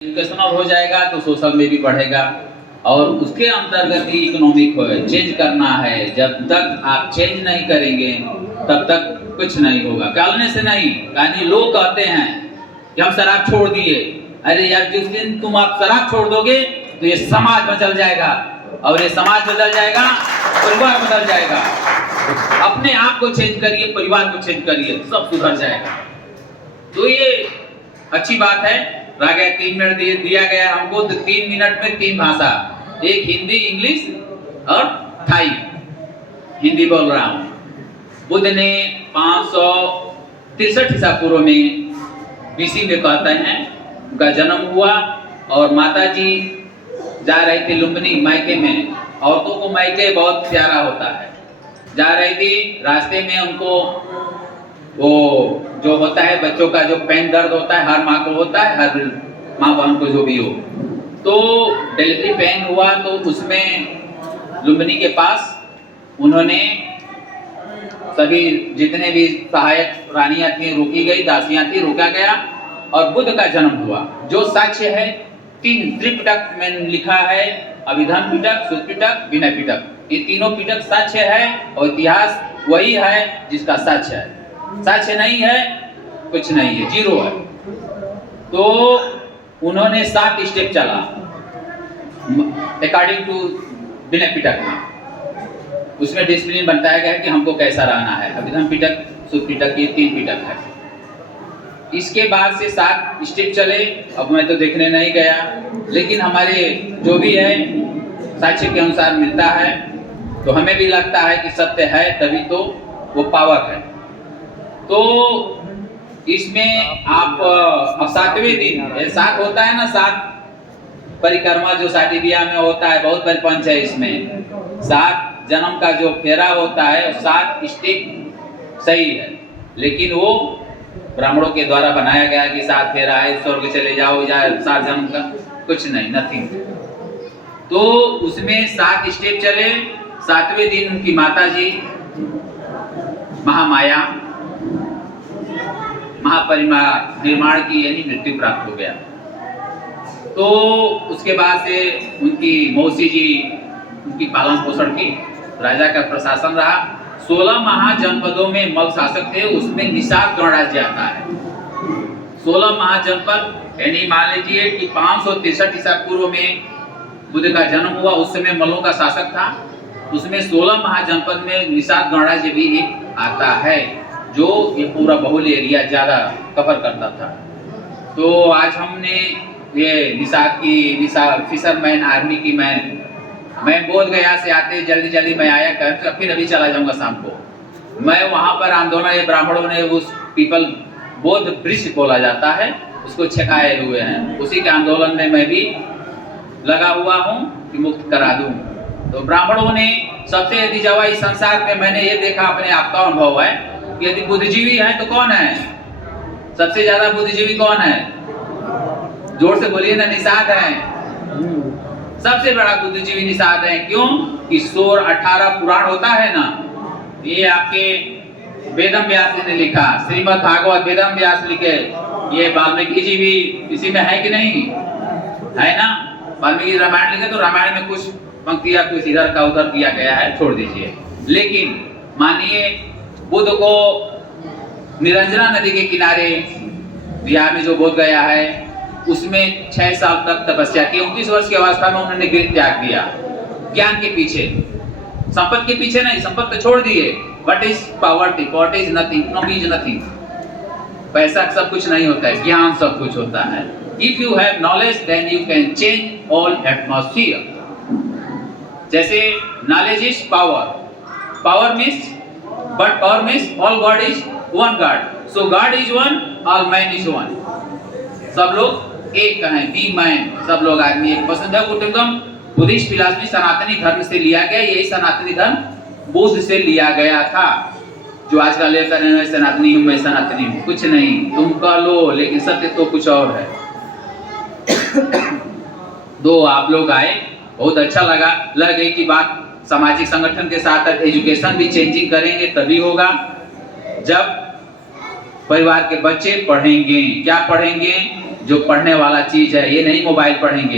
Educational हो जाएगा तो सोशल में भी बढ़ेगा और उसके अंतर्गत ही इकोनॉमिक चेंज करना है। जब तक आप चेंज नहीं करेंगे तब तक कुछ नहीं होगा। कहने से नहीं, यानी लोग कहते हैं कि हम शराब छोड़ दिए। अरे यार, जिस दिन तुम आप शराब छोड़ दोगे तो ये समाज बदल जाएगा, और ये समाज बदल जाएगा, परिवार बदल जाएगा। अपने आप को चेंज करिए, परिवार को चेंज करिए, सब सुधर जाएगा। तो ये अच्छी बात है। रह गए 3 मिनट दिया गया हमको, तो 3 मिनट में 3 भाषा, एक हिंदी, इंग्लिश और थाई। हिंदी बोल रहा हूँ। बुद्ध ने 563 ईसा पूर्व में बीसी में कहते हैं उनका जन्म हुआ, और माता जी जा रही थी लुम्बिनी मायके में। औरतों को मायके बहुत प्यारा होता है। जा रही थी, रास्ते में उनको वो जो होता है बच्चों का जो पेन दर्द होता है, हर माँ को होता है, हर माँ बहन को जो भी हो, तो डिलीवरी पेन हुआ। तो उसमें लुम्बिनी के पास उन्होंने सभी जितने भी सहायक रानियां थी रोकी गई, दासियां थी रोका गया, और बुद्ध का जन्म हुआ। जो साक्ष्य है 3 त्रिपिटक में लिखा है, अभिधर्म पिटक, सुत्त पिटक, विनय पिटक। ये तीनों पिटक साक्ष्य है, और इतिहास वही है जिसका साक्ष्य है। साक्ष्य नहीं है, कुछ नहीं है, जीरो है। तो उन्होंने 7 स्टेप चला अकॉर्डिंग टू विनय पिटक में। उसमें डिसिप्लिन बताया गया है कि हमको कैसा रहना है। अभिधर्म पिटक, सुत्त पिटक, ये 3 पिटक है। इसके बाद से 7 स्टेप चले। अब मैं तो देखने नहीं गया, लेकिन हमारे जो भी है साक्ष्य के अनुसार मिलता है, तो हमें भी लगता है कि सत्य है, तभी तो वो पावर है। तो इसमें आप 7वें दिन, 7 होता है ना, 7 परिक्रमा जो शादी ब्याह में होता है, बहुत परिपंच है इसमें। 7 जन्म का जो फेरा होता है, 7 स्टेप सही है, लेकिन वो ब्राह्मणों के द्वारा बनाया गया कि 7 फेरा है, स्वर्ग चले जाओ, या 7 जन्म का कुछ नहीं, नथिंग। तो उसमें 7 स्टेप चले। 7वें दिन उनकी माता जी महामाया महापरिनिर्वाण की यानी मृत्यु प्राप्त हो गया। तो उसके बाद से उनकी मौसी जी उनकी पालन पोषण की, राजा का प्रशासन रहा। 16 महाजनपदों में मल शासक थे, उसमें निषाद गणराज्य आता है। 16 महाजनपद, यानी मान लीजिए कि 563 ईसा पूर्व में बुद्ध का जन्म हुआ, उस समय मलों का शासक था। उसमें 16 महाजनपद में निषाद गणराज्य भी एक आता है, जो ये पूरा बहुल एरिया ज्यादा कवर करता था। तो आज हमने ये निषाद फिशरमैन आर्मी की, मैं बोध गया से आते जल्दी मैं आया कर, फिर अभी चला जाऊंगा शाम को। मैं वहां पर आंदोलन, ये ब्राह्मणों ने उस पीपल बोध वृक्ष बोला जाता है, उसको छकाए हुए हैं। उसी के आंदोलन में मैं भी लगा हुआ हूँ कि मुक्त करा दूं। तो ब्राह्मणों ने सबसे यदि जवा इस संसार में मैंने ये देखा, अपने आप का अनुभव है, यदि बुद्धिजीवी है तो कौन है सबसे ज्यादा बुद्धिजीवी? कौन है? जोर से बोलिए ना। निषाद है, सबसे बड़ा बुद्धिजीवी निषाद है। क्यों? कि 18 पुराण होता है ना, ये आपके वेदम व्यास जी ने लिखा, श्रीमद् भागवत वेदम व्यास लिखे। ये वाल्मीकि जी भी इसी में है कि नहीं है ना? वाल्मीकि रामायण लिखे, तो रामायण में कुछ पंक्तियां कुछ इधर का उधर दिया गया है, छोड़ दीजिए। लेकिन मानिए बुद्ध को निरंजना नदी के किनारे बिहार में जो बोध गया है, उसमें 6 साल तक तपस्या की। 29 वर्ष की अवस्था में उन्होंने गृह त्याग दिया, ज्ञान के पीछे, संपत्ति के पीछे नहीं। संपत्ति तो छोड़ दिए। What is poverty? Poverty is nothing, economy is nothing. पैसा सब कुछ नहीं होता है, ज्ञान सब कुछ होता है। If you have knowledge then you can change all atmosphere. जैसे knowledge is power, power means, but power means all god is one god. So god is one, all man is one. सब लोग एक हैं, B man, सब लोग आदमी एक। वसुधैव कुटुंबकम बुद्धिस्ट फिलॉसफी सनातनी धर्म से लिया गया। यही सनातनी धर्म बुद्ध से लिया गया था। जो आजकल लेकर मैं सनातनी हूँ, मैं सनातनी हूँ, कुछ नहीं। तुम कह लो, लेकिन सत्य तो कुछ और है। दो आप लोग आए, बहुत अच्छा लगे कि बात सामाजिक संगठन के साथ एजुकेशन भी चेंजिंग करेंगे, तभी होगा जब परिवार के बच्चे पढ़ेंगे। क्या पढ़ेंगे? जो पढ़ने वाला चीज़ है, ये नहीं मोबाइल पढ़ेंगे।